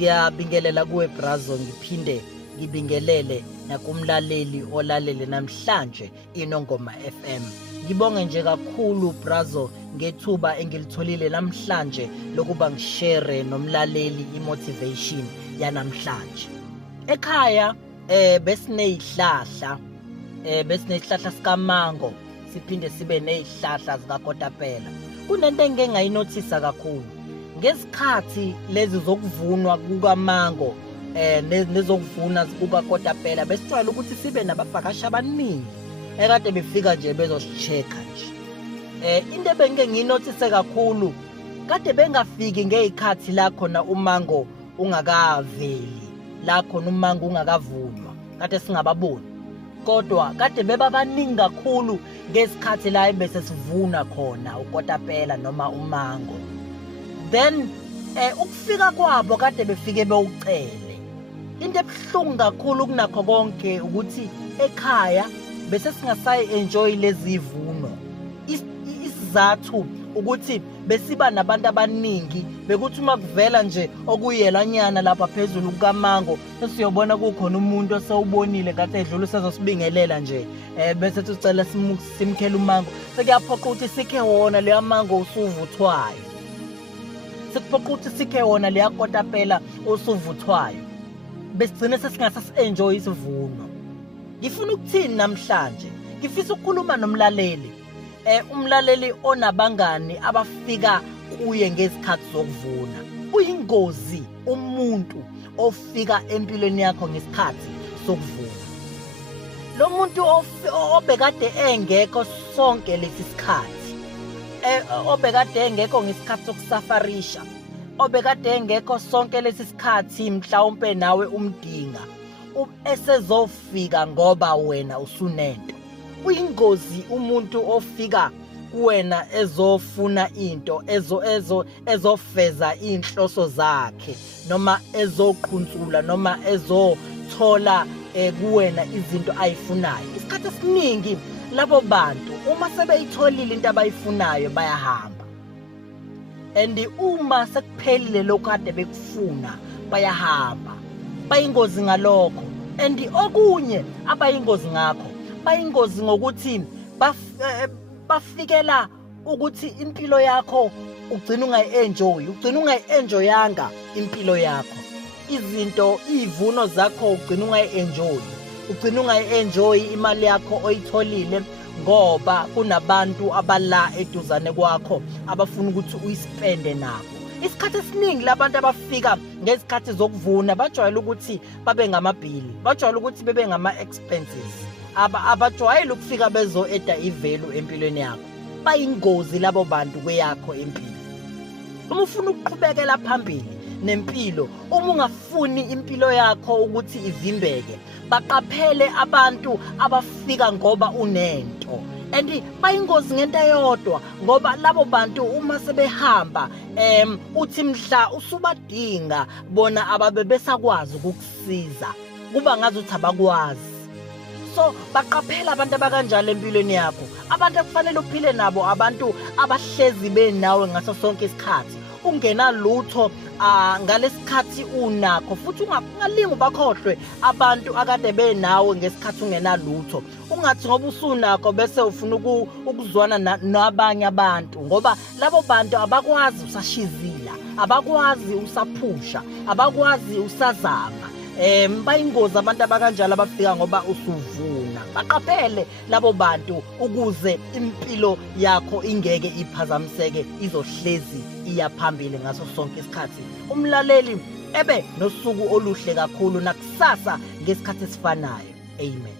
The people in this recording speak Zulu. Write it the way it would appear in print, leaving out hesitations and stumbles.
ngiyabingelela kuwe Brazo, ngiphinde ngibingelele nakumlaleli olalele namhlanje iNongoma FM. Ngibonge nje kakhulu Brazo ngethuba engilitholile namhlanje lokuba ngishare nomlaleli imotivation yanamhlanje. Ekhaya besinezihlahla sikamango, siphinde sibe nezihlahla zikakotapela. Kunento engeke ngayinothisa kakhulu ngesikhathi lezi zokuvunwa kukamango nezokuvuna kukakotapela, besijwayele ukuthi sibe nabavakashi abaningi ekade befika nje bezosichecka nje. Into ebengeke nginothise kakhulu, kade bengafiki ngezikhathi la khona umango ungakaveli, la khona umango ungakavunwa, kade singababoni. Kodwa kade bebabaningi kakhulu ngesikhathi la bese sivuna khona ukotapela noma umango. Then ukufika kwabo kade befike bewucele. Into ebuhlungu kakhulu kunakho konke ukuthi ekhaya bese singasayi enjoy lezi ivuno. Isizathu ukuthi besiba nabantu abaningi, bekuthi uma kuvela nje okuyelanyana lapha phezulu kukamango, siyobona kukhona umuntu osewubonile ngathi edlula usezosibingelela nje, bese sicela simkhele umango. Sekuyaphoqa ukuthi sikhe wona leya mango usuvuthwayo, sekuphoqa ukuthi sikhe wona leya kotapela usuvuthwayo, besigcine sesingasa-enjoy isivuno. Ngifuna ukuthini namhlanje? Ngifisa ukukhuluma nomlaleli, umlaleli onabangani abafika kuye ngezikhathi zokuvuna. Uyingozi umuntu ofika empilweni yakho ngesikhathi sokuvuna. Lo muntu obekade engekho sonke lesi sikhathi, obekade engekho ngesikhathi sokusafarisha, obekade engekho sonke lesi sikhathi mhlawumbe nawe umdinga, esezofika ngoba wena usunento. Uyingozi umuntu ofika kuwena ezofuna into, ezofeza inhloso zakhe, noma ezoqhuntsula, noma ezothola kuwena izinto ayifunayo. Isikhathi esiningi labo bantu uma sebeyitholile into abayifunayo bayahamba, and uma sekuphelile lokho kade bekufuna bayahamba. Bayingozi ngalokho, and okunye abayingozi ngakho, bayingozi ngokuthi bafikela ukuthi impilo yakho ugcina ungayi-enjoyanga impilo yakho. Izinto, izivuno zakho ugcina ungayi-enjoy imali yakho oyitholile, ngoba kunabantu abala eduzane kwakho abafuna ukuthi uyispende nabo. Isikhathi esiningi labantu abafika ngezikhathi zokuvuna bajwayele ukuthi babe ngamabhili, bajwayele ukuthi bebe ngama-expenses, abajwayele ukufika bezo-eda i-value empilweni yakho. Bayingozi labo bantu kweyakho impilo. Uma ufuna ukuqhubekela phambili nempilo, uma ungafuni impilo yakho ukuthi ivimbeke, baqaphele abantu abafika ngoba unento. And bayingozi ngento eyodwa, ngoba labo bantu uma sebehamba uthi mhla usubadinga bona ababe besakwazi ukukusiza, kuba ngazuthi abakwazi. So baqaphela abantu abakanjalo empilweni yakho. Abantu ekufanele uphile nabo abantu abahlezi benawe ngaso sonke isikhathi, ungenalutho ngalesikhathi unakho, futhi ungalingi ubakhohlwe abantu akade benawe ngesikhathi ungenalutho. Ungathi ngoba usunakho bese ufuna ukuzwana nabanye abantu, ngoba labo bantu abakwazi usashizila, abakwazi usaphusha, abakwazi usazama. Bayingozi abantu abakanjalo abafika ngoba usuvuna. Baqaphele labo bantu ukuze impilo yakho ingeke iphazamiseke, izohlezi iyaphambili ngaso sonke isikhathi. Umlaleli ebe nosuku oluhle kakhulu nakusasa ngesikhathi esifanayo. Amen.